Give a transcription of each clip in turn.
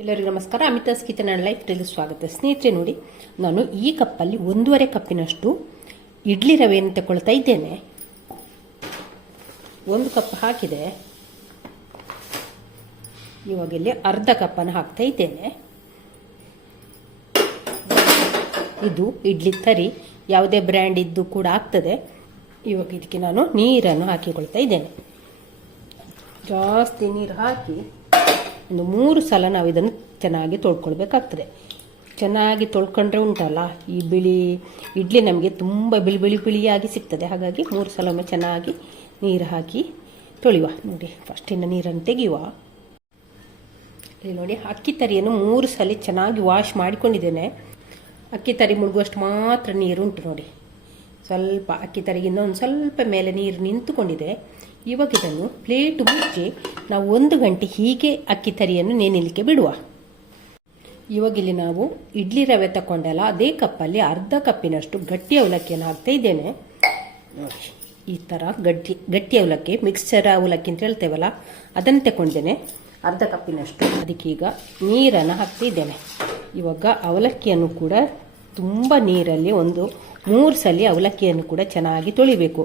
ಎಲ್ಲರಿಗೂ ನಮಸ್ಕಾರ. Amitha's kitchen and life style ಸ್ವಾಗತ. ಸ್ನೇಹಿತರೆ ನೋಡಿ, ನಾನು ಈ ಕಪ್ಪಲ್ಲಿ 1.5 ಕಪ್ಪಿನಷ್ಟು ಇಡ್ಲಿ ರವೆಯನ್ನು ತಗೊಳ್ತಾ ಇದ್ದೇನೆ. 1 ಕಪ್ ಹಾಕಿದೆ. ಇವಾಗ ಇಲ್ಲಿ ಅರ್ಧ ಕಪ್ಪನ್ನು ಹಾಕ್ತಾ ಇದ್ದೇನೆ. ಇದು ಇಡ್ಲಿ ತರಿ, ಯಾವುದೇ ಬ್ರ್ಯಾಂಡ್ ಇದ್ದು ಕೂಡ ಆಗ್ತದೆ. ಇವಾಗ ಇದಕ್ಕೆ ನಾನು ನೀರನ್ನು ಹಾಕಿಕೊಳ್ತಾ ಇದ್ದೇನೆ. ಜಾಸ್ತಿ ನೀರು ಹಾಕಿ ಒಂದು 3 ಸಲ ನಾವು ಇದನ್ನು ಚೆನ್ನಾಗಿ ತೊಳ್ಕೊಳ್ಬೇಕಾಗ್ತದೆ. ಚೆನ್ನಾಗಿ ತೊಳ್ಕೊಂಡ್ರೆ ಉಂಟಲ್ಲ, ಈ ಬಿಳಿ ಇಡ್ಲಿ ನಮಗೆ ತುಂಬ ಬಿಳಿಯಾಗಿ ಸಿಗ್ತದೆ. ಹಾಗಾಗಿ 3 ಸಲ ಒಮ್ಮೆ ಚೆನ್ನಾಗಿ ನೀರು ಹಾಕಿ ತೊಳೆಯುವ. ನೋಡಿ, ಫಸ್ಟಿನ ನೀರನ್ನು ತೆಗೆಯುವ. ಇಲ್ಲಿ ನೋಡಿ, ಅಕ್ಕಿ ತರಿಯನ್ನು 3 ಸಲ ಚೆನ್ನಾಗಿ ವಾಶ್ ಮಾಡಿಕೊಂಡಿದ್ದೇನೆ. ಅಕ್ಕಿ ತರಿ ಮುಳುಗುವಷ್ಟು ಮಾತ್ರ ನೀರು ಉಂಟು ನೋಡಿ. ಸ್ವಲ್ಪ ಅಕ್ಕಿ ತರಿಗಿಂತ ಒಂದು ಸ್ವಲ್ಪ ಮೇಲೆ ನೀರು ನಿಂತುಕೊಂಡಿದೆ. ಇವಾಗ ಇದನ್ನು ಪ್ಲೇಟ್ ಮುಚ್ಚಿ ನಾವು 1 ಗಂಟೆ ಹೀಗೆ ಅಕ್ಕಿ ತರಿಯನ್ನು ನೆನೆಯಲಿಕ್ಕೆ ಬಿಡುವ. ಇವಾಗ ಇಲ್ಲಿ ನಾವು ಇಡ್ಲಿ ರವೆ ತಗೊಂಡಲ್ಲ, ಅದೇ ಕಪ್ಪಲ್ಲಿ ಅರ್ಧ ಕಪ್ಪಿನಷ್ಟು ಗಟ್ಟಿ ಅವಲಕ್ಕಿಯನ್ನು ಹಾಕ್ತಾ ಇದ್ದೇನೆ. ನೋಡಿ, ಈ ಥರ ಗಟ್ಟಿ ಅವಲಕ್ಕಿ, ಮಿಕ್ಸ್ಚರ್ ಅವಲಕ್ಕಿ ಅಂತ ಹೇಳ್ತೇವಲ್ಲ, ಅದನ್ನು ತಗೊಂಡಿದ್ದೇನೆ ಅರ್ಧ ಕಪ್ಪಿನಷ್ಟು. ಅದಕ್ಕೀಗ ನೀರನ್ನು ಹಾಕ್ತಾ ಇದ್ದೇನೆ. ಇವಾಗ ಅವಲಕ್ಕಿಯನ್ನು ಕೂಡ ತುಂಬ ನೀರಲ್ಲಿ ಒಂದು 3 ಸಲ ಅವಲಕ್ಕಿಯನ್ನು ಕೂಡ ಚೆನ್ನಾಗಿ ತೊಳಿಬೇಕು.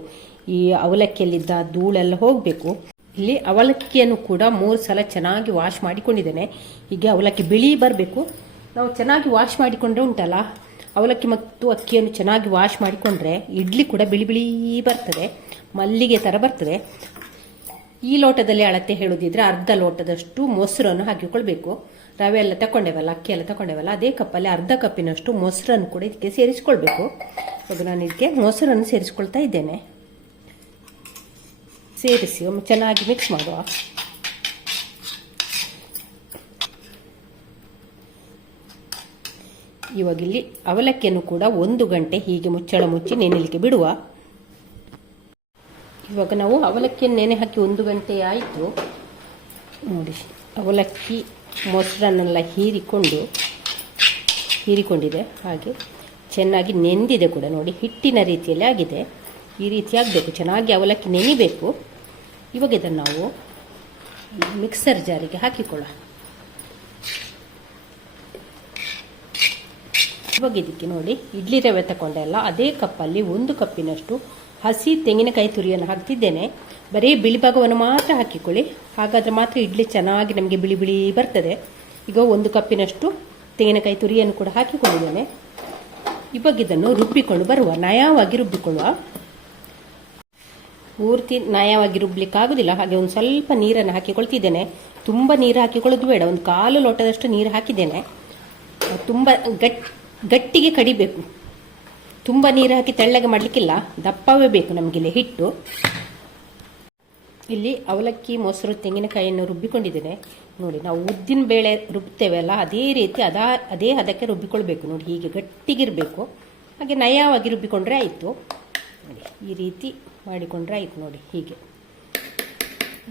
ಈ ಅವಲಕ್ಕಿಯಲ್ಲಿದ್ದ ಧೂಳೆಲ್ಲ ಹೋಗಬೇಕು. ಇಲ್ಲಿ ಅವಲಕ್ಕಿಯನ್ನು ಕೂಡ 3 ಸಲ ಚೆನ್ನಾಗಿ ವಾಶ್ ಮಾಡಿಕೊಂಡಿದ್ದೇನೆ. ಹೀಗೆ ಅವಲಕ್ಕಿ ಬಿಳಿ ಬರಬೇಕು. ನಾವು ಚೆನ್ನಾಗಿ ವಾಶ್ ಮಾಡಿಕೊಂಡ್ರೆ ಉಂಟಲ್ಲ, ಅವಲಕ್ಕಿ ಮತ್ತು ಅಕ್ಕಿಯನ್ನು ಚೆನ್ನಾಗಿ ವಾಶ್ ಮಾಡಿಕೊಂಡ್ರೆ ಇಡ್ಲಿ ಕೂಡ ಬಿಳಿ ಬರ್ತದೆ, ಮಲ್ಲಿಗೆ ಥರ ಬರ್ತದೆ. ಈ ಲೋಟದಲ್ಲಿ ಅಳತೆ ಹೇಳೋದಿದ್ರೆ ಅರ್ಧ ಲೋಟದಷ್ಟು ಮೊಸರನ್ನು ಹಾಕಿಕೊಳ್ಬೇಕು. ರವೆ ಎಲ್ಲ ತಗೊಂಡೇವಲ್ಲ, ಅಕ್ಕಿ ಎಲ್ಲ ತಗೊಂಡೇವಲ್ಲ, ಅದೇ ಕಪ್ಪಲ್ಲಿ ಅರ್ಧ ಕಪ್ಪಿನಷ್ಟು ಮೊಸರನ್ನು ಕೂಡ ಇದಕ್ಕೆ ಸೇರಿಸ್ಕೊಳ್ಬೇಕು. ಇವಾಗ ನಾನು ಇದಕ್ಕೆ ಮೊಸರನ್ನು ಸೇರಿಸ್ಕೊಳ್ತಾ ಇದ್ದೇನೆ. ಸೇರಿಸಿ ಒಮ್ಮೆ ಚೆನ್ನಾಗಿ ಮಿಕ್ಸ್ ಮಾಡುವ. ಇವಾಗ ಇಲ್ಲಿ ಅವಲಕ್ಕಿಯನ್ನು ಕೂಡ 1 ಗಂಟೆ ಹೀಗೆ ಮುಚ್ಚಳ ಮುಚ್ಚಿ ನೆನೆಯಲಿಕ್ಕೆ ಬಿಡುವ. ಇವಾಗ ನಾವು ಅವಲಕ್ಕಿಯನ್ನು ನೆನೆ ಹಾಕಿ 1 ಗಂಟೆ ಆಯಿತು. ನೋಡಿ, ಅವಲಕ್ಕಿ ಮೊಸರನ್ನೆಲ್ಲ ಹೀರಿಕೊಂಡಿದೆ. ಹಾಗೆ ಚೆನ್ನಾಗಿ ನೆಂದಿದೆ ಕೂಡ. ನೋಡಿ, ಹಿಟ್ಟಿನ ರೀತಿಯಲ್ಲಿ ಆಗಿದೆ. ಈ ರೀತಿ ಆಗಬೇಕು, ಚೆನ್ನಾಗಿ ಅವಲಕ್ಕಿ ನೆನಿಬೇಕು. ಇವಾಗ ಇದನ್ನು ನಾವು ಮಿಕ್ಸರ್ ಜಾರಿಗೆ ಹಾಕಿಕೊಳ್ಳ. ಇವಾಗ ಇದಕ್ಕೆ ನೋಡಿ, ಇಡ್ಲಿ ರವೆ ತಗೊಂಡೆಲ್ಲ ಅದೇ ಕಪ್ಪಲ್ಲಿ 1 ಕಪ್ಪಿನಷ್ಟು ಹಸಿ ತೆಂಗಿನಕಾಯಿ ತುರಿಯನ್ನು ಹಾಕ್ತಿದ್ದೇನೆ. ಬರೀ ಬಿಳಿ ಭಾಗವನ್ನು ಮಾತ್ರ ಹಾಕಿಕೊಳ್ಳಿ, ಹಾಗಾದರೆ ಮಾತ್ರ ಇಡ್ಲಿ ಚೆನ್ನಾಗಿ ನಮಗೆ ಬಿಳಿ ಬರ್ತದೆ. ಈಗ 1 ಕಪ್ಪಿನಷ್ಟು ತೆಂಗಿನಕಾಯಿ ತುರಿಯನ್ನು ಕೂಡ ಹಾಕಿಕೊಂಡಿದ್ದೇನೆ. ಇವಾಗ ಇದನ್ನು ರುಬ್ಬಿಕೊಂಡು ಬರುವ, ನಯವಾಗಿ ರುಬ್ಬಿಕೊಳ್ಳುವ. ಪೂರ್ತಿ ನಯವಾಗಿ ರುಬ್ಲಿಕ್ಕಾಗೋದಿಲ್ಲ, ಹಾಗೆ ಒಂದು ಸ್ವಲ್ಪ ನೀರನ್ನು ಹಾಕಿಕೊಳ್ತಿದ್ದೇನೆ. ತುಂಬ ನೀರು ಹಾಕಿಕೊಳ್ಳೋದು ಬೇಡ, ಒಂದು 1/4 ಲೋಟದಷ್ಟು ನೀರು ಹಾಕಿದ್ದೇನೆ. ತುಂಬ ಗಟ್ಟಿಗೆ ಕಡಿಬೇಕು. ತುಂಬ ನೀರು ಹಾಕಿ ತೆಳ್ಳಗೆ ಮಾಡಲಿಕ್ಕಿಲ್ಲ, ದಪ್ಪವೇ ಬೇಕು ನಮಗಿಲ್ಲಿ ಹಿಟ್ಟು. ಇಲ್ಲಿ ಅವಲಕ್ಕಿ, ಮೊಸರು, ತೆಂಗಿನಕಾಯಿಯನ್ನು ರುಬ್ಬಿಕೊಂಡಿದ್ದೇನೆ. ನೋಡಿ, ನಾವು ಉದ್ದಿನ ಬೇಳೆ ರುಬ್ತೇವೆ ಅಲ್ಲ, ಅದೇ ರೀತಿ ಅದೇ ಹದಕ್ಕೆ ರುಬ್ಬಿಕೊಳ್ಬೇಕು. ನೋಡಿ, ಹೀಗೆ ಗಟ್ಟಿಗಿರಬೇಕು. ಹಾಗೆ ನಯವಾಗಿ ರುಬ್ಬಿಕೊಂಡ್ರೆ ಆಯಿತು. ನೋಡಿ, ಈ ರೀತಿ ಮಾಡಿಕೊಂಡ್ರೆ ಆಯಿತು. ನೋಡಿ, ಹೀಗೆ.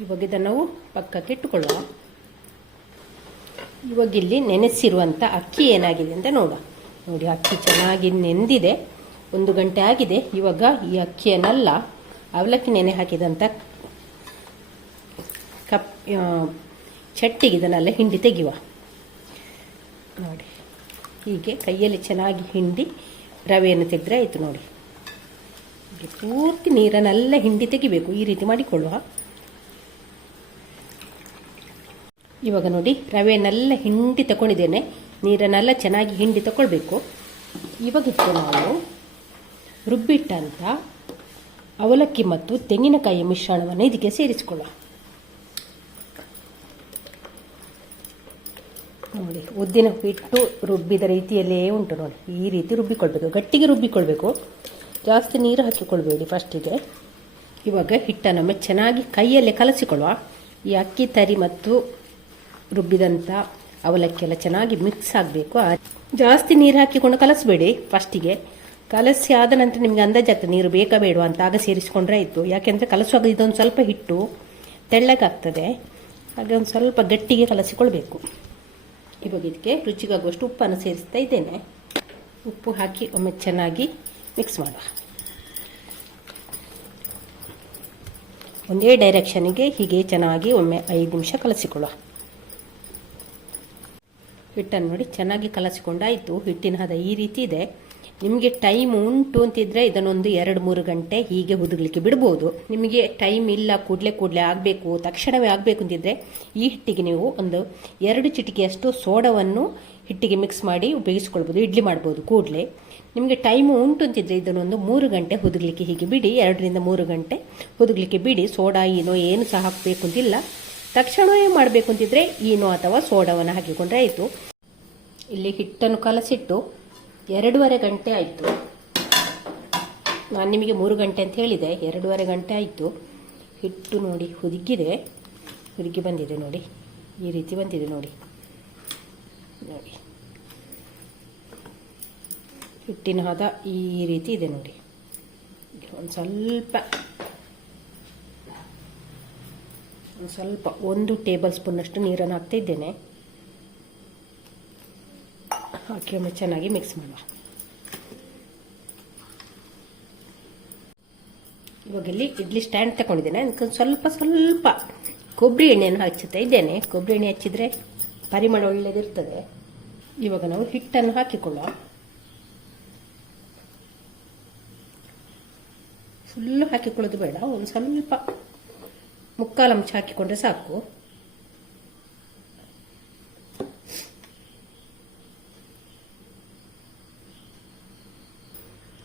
ಇವಾಗ ಇದನ್ನು ನಾವು ಪಕ್ಕಕ್ಕೆ ಇಟ್ಟುಕೊಳ್ಳುವ. ಇವಾಗ ಇಲ್ಲಿ ನೆನೆಸಿರುವಂಥ ಅಕ್ಕಿ ಏನಾಗಿದೆ ಅಂತ ನೋಡುವ. ನೋಡಿ, ಅಕ್ಕಿ ಚೆನ್ನಾಗಿ ನೆಂದಿದೆ, 1 ಗಂಟೆ ಆಗಿದೆ. ಇವಾಗ ಈ ಅಕ್ಕಿಯನ್ನೆಲ್ಲ ಅವಲಕ್ಕಿ ನೆನೆ ಹಾಕಿದಂಥ ಚಟ್ಟಿಗೆ ಇದನ್ನೆಲ್ಲ ಹಿಂಡಿ ತೆಗೆಯುವ. ನೋಡಿ, ಹೀಗೆ ಕೈಯಲ್ಲಿ ಚೆನ್ನಾಗಿ ಹಿಂಡಿ ರವೆಯನ್ನು ತೆಗೆದ್ರೆ ಆಯಿತು. ನೋಡಿ, ಹೀಗೆ ಪೂರ್ತಿ ನೀರನ್ನೆಲ್ಲ ಹಿಂಡಿ ತೆಗಿಬೇಕು. ಈ ರೀತಿ ಮಾಡಿಕೊಳ್ಳುವ. ಇವಾಗ ನೋಡಿ, ರವೆಯನ್ನೆಲ್ಲ ಹಿಂಡಿ ತಗೊಂಡಿದ್ದೇನೆ. ನೀರನ್ನೆಲ್ಲ ಚೆನ್ನಾಗಿ ಹಿಂಡಿ ತಗೊಳ್ಬೇಕು. ಇವಾಗ ಇದಕ್ಕೆ ನಾವು ರುಬ್ಬಿಟ್ಟಂಥ ಅವಲಕ್ಕಿ ಮತ್ತು ತೆಂಗಿನಕಾಯಿ ಮಿಶ್ರಣವನ್ನು ಇದಕ್ಕೆ ಸೇರಿಸಿಕೊಳ್ಳುವ. ನೋಡಿ, ಉದ್ದಿನ ಹಿಟ್ಟು ರುಬ್ಬಿದ ರೀತಿಯಲ್ಲೇ ಉಂಟು. ನೋಡಿ, ಈ ರೀತಿ ರುಬ್ಬಿಕೊಳ್ಬೇಕು, ಗಟ್ಟಿಗೆ ರುಬ್ಬಿಕೊಳ್ಬೇಕು, ಜಾಸ್ತಿ ನೀರು ಹಾಕಿಕೊಳ್ಬೇಡಿ ಫಸ್ಟಿಗೆ. ಇವಾಗ ಹಿಟ್ಟನ್ನು ಚೆನ್ನಾಗಿ ಕೈಯಲ್ಲೇ ಕಲಸಿಕೊಳ್ಳುವ. ಈ ಅಕ್ಕಿ ತರಿ ಮತ್ತು ರುಬ್ಬಿದಂಥ ಅವಲಕ್ಕಿ ಎಲ್ಲ ಚೆನ್ನಾಗಿ ಮಿಕ್ಸ್ ಆಗಬೇಕು. ಜಾಸ್ತಿ ನೀರು ಹಾಕಿಕೊಂಡು ಕಲಸಬೇಡಿ ಫಸ್ಟಿಗೆ. ಕಲಸಿ ಆದ ನಂತರ ನಿಮಗೆ ಅಂದಾಜಾಗ್ತದೆ ನೀರು ಬೇಕಾ ಬೇಡವಾ ಅಂತ, ಆಗ ಸೇರಿಸಿಕೊಂಡ್ರೆ ಆಯಿತು. ಯಾಕೆಂದರೆ ಕಲಸುವಾಗ ಇದೊಂದು ಸ್ವಲ್ಪ ಹಿಟ್ಟು ತೆಳ್ಳಗಾಗ್ತದೆ, ಹಾಗೆ ಒಂದು ಸ್ವಲ್ಪ ಗಟ್ಟಿಗೆ ಕಲಸಿಕೊಳ್ಬೇಕು. ಇವಾಗ ಇದಕ್ಕೆ ರುಚಿಗಾಗುವಷ್ಟು ಉಪ್ಪನ್ನು ಸೇರಿಸ್ತಾ ಇದ್ದೇನೆ. ಉಪ್ಪು ಹಾಕಿ ಒಮ್ಮೆ ಚೆನ್ನಾಗಿ ಮಿಕ್ಸ್ ಮಾಡುವ. ಒಂದೇ ಡೈರೆಕ್ಷನ್ಗೆ ಹೀಗೆ ಚೆನ್ನಾಗಿ ಒಮ್ಮೆ 5 ನಿಮಿಷ ಕಲಸಿಕೊಳ್ಳುವ. ಹಿಟ್ಟನ್ನು ನೋಡಿ ಚೆನ್ನಾಗಿ ಕಲಸಿಕೊಂಡಾಯಿತು. ಹಿಟ್ಟಿನ ಹದ ಈ ರೀತಿ ಇದೆ. ನಿಮಗೆ ಟೈಮ್ ಉಂಟು ಅಂತಿದ್ರೆ ಇದನ್ನೊಂದು 2-3 ಗಂಟೆ ಹೀಗೆ ಹುದುಗಲಿಕ್ಕೆ ಬಿಡ್ಬೋದು. ನಿಮಗೆ ಟೈಮ್ ಇಲ್ಲ, ಕೂಡಲೇ ಆಗಬೇಕು, ತಕ್ಷಣವೇ ಆಗಬೇಕು ಅಂತಿದ್ರೆ ಈ ಹಿಟ್ಟಿಗೆ ನೀವು ಒಂದು 2 ಚಿಟಿಕೆಯಷ್ಟು ಸೋಡವನ್ನು ಹಿಟ್ಟಿಗೆ ಮಿಕ್ಸ್ ಮಾಡಿ ಉಪಯೋಗಿಸ್ಕೊಳ್ಬೋದು. ಇಡ್ಲಿ ಮಾಡ್ಬೋದು ಕೂಡಲೇ. ನಿಮಗೆ ಟೈಮು ಉಂಟು ಅಂತಿದ್ರೆ ಇದನ್ನೊಂದು 3 ಗಂಟೆ ಹುದುಗಲಿಕ್ಕೆ ಹೀಗೆ ಬಿಡಿ. 2-3 ಗಂಟೆ ಹುದುಗಲಿಕ್ಕೆ ಬಿಡಿ. ಸೋಡಾ ಈನೋ ಏನು ಸಹ ಹಾಕಬೇಕು ಅಂತಿಲ್ಲ. ತಕ್ಷಣವೇ ಮಾಡಬೇಕು ಅಂತಿದ್ರೆ ಈನೋ ಅಥವಾ ಸೋಡಾವನ್ನು ಹಾಕಿಕೊಂಡ್ರೆ ಆಯಿತು. ಇಲ್ಲಿ ಹಿಟ್ಟನ್ನು ಕಲಸಿಟ್ಟು 2.5 ಗಂಟೆ ಆಯಿತು. ನಾನು ನಿಮಗೆ 3 ಗಂಟೆ ಅಂತ ಹೇಳಿದೆ, 2.5 ಗಂಟೆ ಆಯಿತು. ಹಿಟ್ಟು ನೋಡಿ ಹುದುಗಿ ಬಂದಿದೆ ನೋಡಿ, ಈ ರೀತಿ ಬಂದಿದೆ ನೋಡಿ. ಹಿಟ್ಟಿನ ಹದ ಈ ರೀತಿ ಇದೆ ನೋಡಿ. ಒಂದು ಸ್ವಲ್ಪ 1 ಟೇಬಲ್ ಸ್ಪೂನಷ್ಟು ನೀರನ್ನು ಹಾಕ್ತಾ ಇದ್ದೇನೆ. ಹಾಕಿ ಒಮ್ಮೆ ಚೆನ್ನಾಗಿ ಮಿಕ್ಸ್ ಮಾಡುವ. ಇವಾಗ ಇಲ್ಲಿ ಇಡ್ಲಿ ಸ್ಟ್ಯಾಂಡ್ ತಗೊಂಡಿದ್ದೇನೆ. ಅದಕ್ಕೆ ಸ್ವಲ್ಪ ಕೊಬ್ಬರಿ ಎಣ್ಣೆಯನ್ನು ಹಚ್ಚುತ್ತಾ ಇದ್ದೇನೆ. ಕೊಬ್ಬರಿ ಎಣ್ಣೆ ಹಚ್ಚಿದ್ರೆ ಪರಿಮಳ ಒಳ್ಳೆಯದಿರ್ತದೆ. ಇವಾಗ ನಾವು ಹಿಟ್ಟನ್ನು ಹಾಕಿಕೊಳ್ಳುವ. ಫುಲ್ಲು ಹಾಕಿಕೊಳ್ಳೋದು ಬೇಡ, ಒಂದು ಸ್ವಲ್ಪ 1/4 ಅಂಶ ಹಾಕಿಕೊಂಡ್ರೆ ಸಾಕು.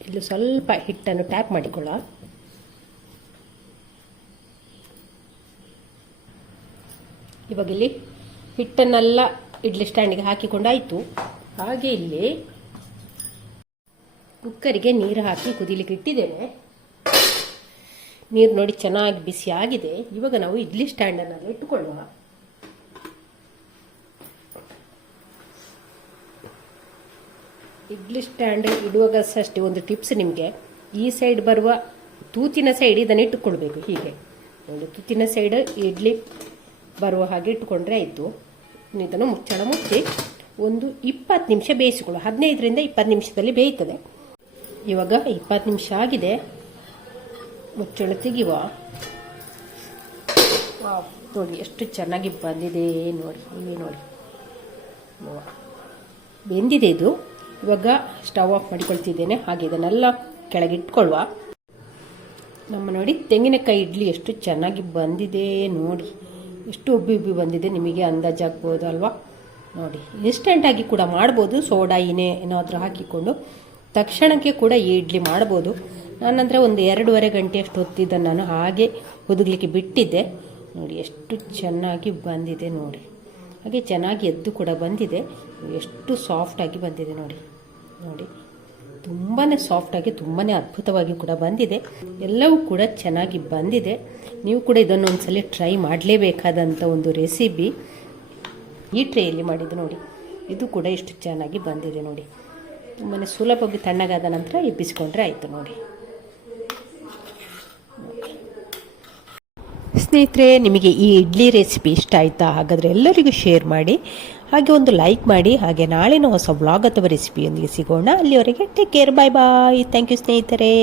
ಇಲ್ಲಿ ಸ್ವಲ್ಪ ಹಿಟ್ಟನ್ನು ಟ್ಯಾಪ್ ಮಾಡಿಕೊಳ್ಳ. ಇವಾಗ ಇಲ್ಲಿ ಹಿಟ್ಟನ್ನೆಲ್ಲ ಇಡ್ಲಿ ಸ್ಟ್ಯಾಂಡಿಗೆ ಹಾಕಿಕೊಂಡಾಯಿತು. ಹಾಗೆ ಇಲ್ಲಿ ಕುಕ್ಕರಿಗೆ ನೀರು ಹಾಕಿ ಕುದಿಲಿಕ್ಕೆ ಇಟ್ಟಿದ್ದೇನೆ. ನೀರು ನೋಡಿ ಚೆನ್ನಾಗಿ ಬಿಸಿ ಆಗಿದೆ. ಇವಾಗ ನಾವು ಇಡ್ಲಿ ಸ್ಟ್ಯಾಂಡನ್ನು ಇಟ್ಟುಕೊಳ್ಳುವ. ಇಡ್ಲಿ ಸ್ಟ್ಯಾಂಡ್ ಇಡುವಾಗ ಅಷ್ಟೇ ಒಂದು ಟಿಪ್ಸ್ ನಿಮಗೆ. ಈ ಸೈಡ್ ಬರುವ ತೂತಿನ ಸೈಡ್ ಇದನ್ನು ಇಟ್ಟುಕೊಳ್ಬೇಕು. ಹೀಗೆ ಒಂದು ತೂತಿನ ಸೈಡ್ ಇಡ್ಲಿ ಬರುವ ಹಾಗೆ ಇಟ್ಟುಕೊಂಡ್ರೆ ಆಯಿತು. ಇದನ್ನು ಮುಚ್ಚಳ ಮುಚ್ಚಿ ಒಂದು 20 ನಿಮಿಷ ಬೇಯಿಸಿಕೊಳ್ಳುವ. 15-20 ನಿಮಿಷದಲ್ಲಿ ಬೇಯ್ತದೆ. ಇವಾಗ 20 ನಿಮಿಷ ಆಗಿದೆ. ಮುಚ್ಚಳ ತೆಗೆಯುವ. ನೋಡಿ ಎಷ್ಟು ಚೆನ್ನಾಗಿ ಬಂದಿದೆ ನೋಡಿ. ಇಲ್ಲಿ ನೋಡಿ ಬೆಂದಿದೆ ಇದು. ಇವಾಗ ಸ್ಟವ್ ಆಫ್ ಮಾಡಿಕೊಳ್ತಿದ್ದೇನೆ. ಹಾಗೆ ಇದನ್ನೆಲ್ಲ ಕೆಳಗಿಟ್ಕೊಳ್ಳುವ. ನಮ್ಮ ನೋಡಿ ತೆಂಗಿನಕಾಯಿ ಇಡ್ಲಿ ಎಷ್ಟು ಚೆನ್ನಾಗಿ ಬಂದಿದೆ ನೋಡಿ. ಎಷ್ಟು ಉಬ್ಬಿ ಬಂದಿದೆ, ನಿಮಗೆ ಅಂದಾಜಾಗ್ಬೋದು ಅಲ್ವಾ. ನೋಡಿ ಇನ್ಸ್ಟೆಂಟಾಗಿ ಕೂಡ ಮಾಡ್ಬೋದು. ಸೋಡಾ ಏನಾದರೂ ಹಾಕಿಕೊಂಡು ತಕ್ಷಣಕ್ಕೆ ಕೂಡ ಈ ಇಡ್ಲಿ ಮಾಡ್ಬೋದು. ನಾನಂದರೆ ಒಂದು 2.5 ಗಂಟೆಯಷ್ಟು ಹೊತ್ತಿದ್ದನ್ನು ನಾನು ಹಾಗೆ ಹುದುಗಲಿಕ್ಕೆ ಬಿಟ್ಟಿದ್ದೆ. ನೋಡಿ ಎಷ್ಟು ಚೆನ್ನಾಗಿ ಬಂದಿದೆ ನೋಡಿ. ಹಾಗೆ ಚೆನ್ನಾಗಿ ಎದ್ದು ಕೂಡ ಬಂದಿದೆ. ಎಷ್ಟು ಸಾಫ್ಟಾಗಿ ಬಂದಿದೆ ನೋಡಿ. ತುಂಬಾ ಸಾಫ್ಟಾಗಿ ತುಂಬಾ ಅದ್ಭುತವಾಗಿ ಕೂಡ ಬಂದಿದೆ. ಎಲ್ಲವೂ ಕೂಡ ಚೆನ್ನಾಗಿ ಬಂದಿದೆ. ನೀವು ಕೂಡ ಇದನ್ನೊಂದ್ಸಲ ಟ್ರೈ ಮಾಡಲೇಬೇಕಾದಂಥ ಒಂದು ರೆಸಿಪಿ. ಈ ಟ್ರೇಯಲ್ಲಿ ಮಾಡಿದ್ದು ನೋಡಿ. ಇದು ಕೂಡ ಎಷ್ಟು ಚೆನ್ನಾಗಿ ಬಂದಿದೆ ನೋಡಿ. ತುಂಬಾ ಸುಲಭವಾಗಿ ತಣ್ಣಗಾದ ನಂತರ ಎಬ್ಬಿಸಿಕೊಂಡ್ರೆ ಆಯಿತು ನೋಡಿ. ಸ್ನೇಹಿತರೆ, ನಿಮಗೆ ಈ ಇಡ್ಲಿ ರೆಸಿಪಿ ಇಷ್ಟ ಆಯಿತಾ? ಹಾಗಾದರೆ ಎಲ್ಲರಿಗೂ ಶೇರ್ ಮಾಡಿ, ಹಾಗೆ ಒಂದು ಲೈಕ್ ಮಾಡಿ. ಹಾಗೆ ನಾಳಿನ ಹೊಸ ಬ್ಲಾಗ್ ಅಥವಾ ರೆಸಿಪಿಯೊಂದಿಗೆ ಸಿಗೋಣ. ಅಲ್ಲಿವರೆಗೆ take care, bye bye. Thank you ಸ್ನೇಹಿತರೆ.